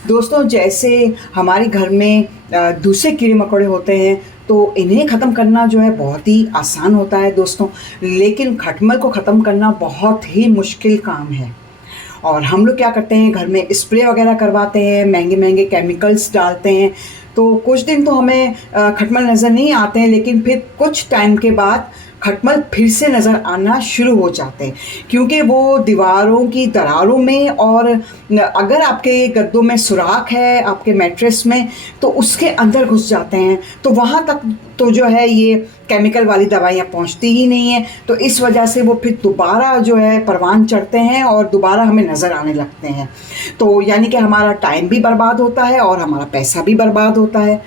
दोस्तों, जैसे हमारे घर में दूसरे कीड़े मकोड़े होते हैं, तो इन्हें ख़त्म करना जो है बहुत ही आसान होता है दोस्तों। लेकिन खटमल को ख़त्म करना बहुत ही मुश्किल काम है। और हम लोग क्या करते हैं, घर में स्प्रे वगैरह करवाते हैं, महंगे महंगे केमिकल्स डालते हैं। तो कुछ दिन तो हमें खटमल नज़र नहीं आते हैं, लेकिन फिर कुछ टाइम के बाद खटमल फिर से नज़र आना शुरू हो जाते हैं, क्योंकि वो दीवारों की दरारों में, और अगर आपके गद्दों में सुराख है, आपके मैट्रेस में, तो उसके अंदर घुस जाते हैं। तो वहाँ तक तो जो है ये केमिकल वाली दवाइयाँ पहुँचती ही नहीं है। तो इस वजह से वो फिर दोबारा जो है परवान चढ़ते हैं और दोबारा हमें नज़र आने लगते हैं। तो यानी कि हमारा टाइम भी बर्बाद होता है और हमारा पैसा भी बर्बाद होता है।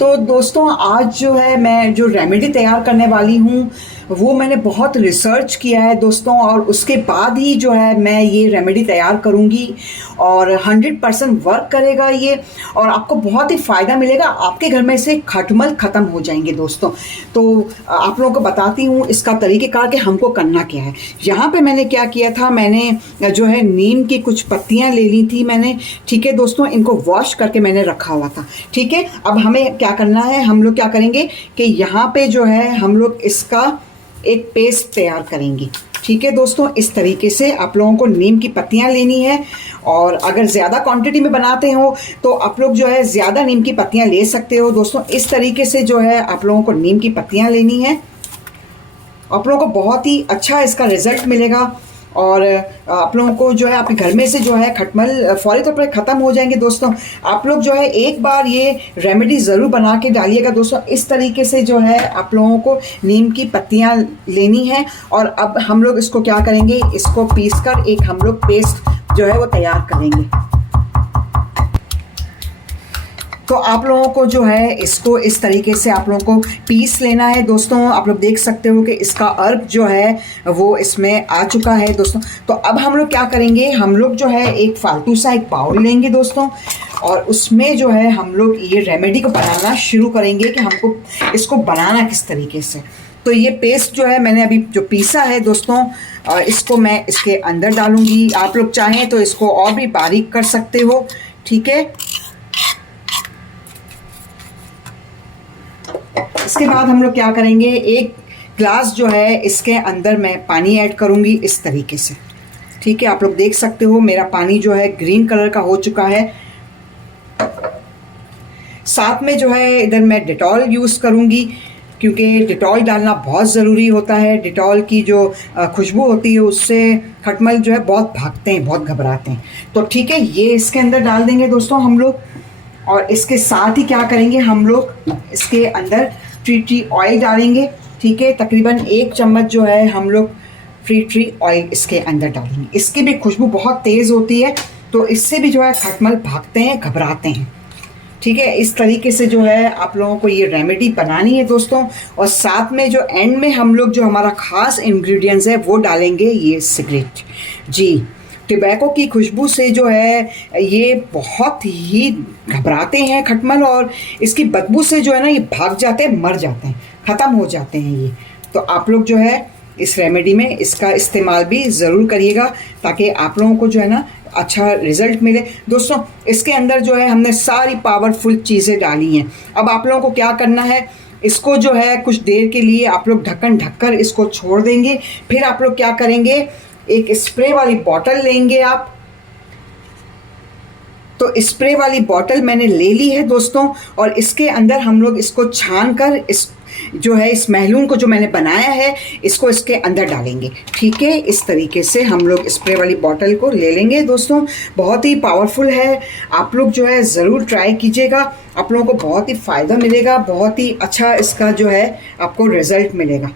तो दोस्तों, आज जो है मैं जो रेमेडी तैयार करने वाली हूँ, वो मैंने बहुत रिसर्च किया है दोस्तों, और उसके बाद ही जो है मैं ये रेमेडी तैयार करूँगी। और 100% वर्क करेगा ये, और आपको बहुत ही फ़ायदा मिलेगा। आपके घर में से खटमल ख़त्म हो जाएंगे दोस्तों। तो आप लोगों को बताती हूँ इसका तरीक़ेकार कि हमको करना क्या है। यहाँ पे मैंने क्या किया था, मैंने जो है नीम की कुछ पत्तियाँ ले ली थी मैंने। ठीक है दोस्तों, इनको वॉश करके मैंने रखा हुआ था। ठीक है, अब हमें क्या करना है, हम लोग क्या करेंगे कि यहाँ पे जो है हम लोग इसका एक पेस्ट तैयार करेंगे। ठीक है दोस्तों, इस तरीके से आप लोगों को नीम की पत्तियां लेनी है। और अगर ज़्यादा क्वांटिटी में बनाते हो तो आप लोग जो है ज़्यादा नीम की पत्तियां ले सकते हो दोस्तों। इस तरीके से जो है आप लोगों को नीम की पत्तियां लेनी है। आप लोगों को बहुत ही अच्छा इसका रिज़ल्ट मिलेगा। और आप लोगों को जो है आपके घर में से जो है खटमल फौरी तौर पर ख़त्म हो जाएंगे दोस्तों। आप लोग जो है एक बार ये रेमेडी ज़रूर बना के डालिएगा दोस्तों। इस तरीके से जो है आप लोगों को नीम की पत्तियां लेनी है। और अब हम लोग इसको क्या करेंगे, इसको पीस कर एक हम लोग पेस्ट जो है वो तैयार करेंगे। तो आप लोगों को जो है इसको इस तरीके से आप लोगों को पीस लेना है दोस्तों। आप लोग देख सकते हो कि इसका अर्क जो है वो इसमें आ चुका है दोस्तों। तो अब हम लोग क्या करेंगे, हम लोग जो है एक फालतू सा एक बाउल लेंगे दोस्तों, और उसमें जो है हम लोग ये रेमेडी को बनाना शुरू करेंगे कि हमको इसको बनाना किस तरीके से। तो ये पेस्ट जो है मैंने अभी जो पीसा है दोस्तों, इसको मैं इसके अंदर डालूंगी। आप लोग चाहें तो इसको और भी बारीक कर सकते हो। ठीक है, इसके बाद हम लोग क्या करेंगे, एक ग्लास जो है इसके अंदर मैं पानी ऐड करूंगी इस तरीके से। ठीक है, आप लोग देख सकते हो मेरा पानी जो है ग्रीन कलर का हो चुका है। साथ में जो है इधर मैं डिटॉल यूज़ करूंगी, क्योंकि डिटॉल डालना बहुत ज़रूरी होता है। डिटॉल की जो खुशबू होती है उससे खटमल जो है बहुत भागते हैं, बहुत घबराते हैं। तो ठीक है, ये इसके अंदर डाल देंगे दोस्तों हम लोग। और इसके साथ ही क्या करेंगे, हम लोग इसके अंदर टी ऑयल डालेंगे। ठीक है, तकरीबन 1 चम्मच जो है हम लोग टी ऑयल इसके अंदर डालेंगे। इसकी भी खुशबू बहुत तेज़ होती है, तो इससे भी जो है खटमल भागते हैं, घबराते हैं। ठीक है, इस तरीके से जो है आप लोगों को ये रेमेडी बनानी है दोस्तों। और साथ में जो एंड में हम लोग जो हमारा ख़ास इंग्रेडिएंट्स है वो डालेंगे, ये सिगरेट। जी, टबैको की खुशबू से जो है ये बहुत ही घबराते हैं खटमल, और इसकी बदबू से जो है ना ये भाग जाते हैं, मर जाते हैं, ख़त्म हो जाते हैं ये। तो आप लोग जो है इस रेमेडी में इसका इस्तेमाल भी ज़रूर करिएगा, ताकि आप लोगों को जो है ना अच्छा रिज़ल्ट मिले दोस्तों। इसके अंदर जो है हमने सारी पावरफुल चीज़ें डाली हैं। अब आप लोगों को क्या करना है, इसको जो है कुछ देर के लिए आप लोग ढक्कन ढककर इसको छोड़ देंगे। फिर आप लोग क्या करेंगे, एक स्प्रे वाली बॉटल लेंगे आप। तो स्प्रे वाली बॉटल मैंने ले ली है दोस्तों, और इसके अंदर हम लोग इसको छान कर इस जो है इस महलून को जो मैंने बनाया है इसको इसके अंदर डालेंगे। ठीक है, इस तरीके से हम लोग स्प्रे वाली बॉटल को ले लेंगे दोस्तों। बहुत ही पावरफुल है, आप लोग जो है ज़रूर ट्राई कीजिएगा। आप लोगों को बहुत ही फ़ायदा मिलेगा, बहुत ही अच्छा इसका जो है आपको रिज़ल्ट मिलेगा।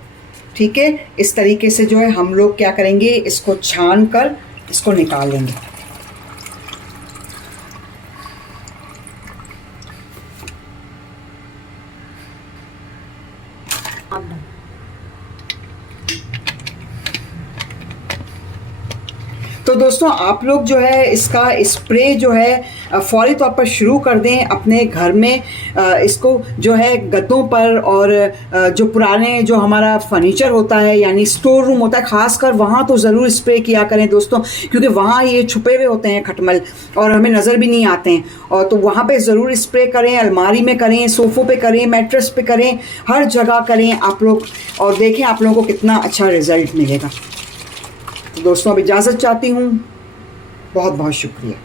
ठीक है, इस तरीके से जो है हम लोग क्या करेंगे, इसको छान कर इसको निकाल लेंगे। तो दोस्तों आप लोग जो है इसका स्प्रे जो है फौरी तौर पर शुरू कर दें अपने घर में। इसको जो है गद्दों पर और जो पुराने जो हमारा फर्नीचर होता है यानी स्टोर रूम होता है खासकर वहाँ तो ज़रूर स्प्रे किया करें दोस्तों, क्योंकि वहाँ ये छुपे हुए होते हैं खटमल और हमें नज़र भी नहीं आते हैं। और तो वहाँ पे ज़रूर स्प्रे करें, अलमारी में करें, सोफ़ों पे करें, मैट्रेस पे करें, हर जगह करें आप लोग, और देखें आप लोगों को कितना अच्छा रिज़ल्ट मिलेगा। तो दोस्तों अब इजाज़त चाहती हूँ, बहुत बहुत शुक्रिया।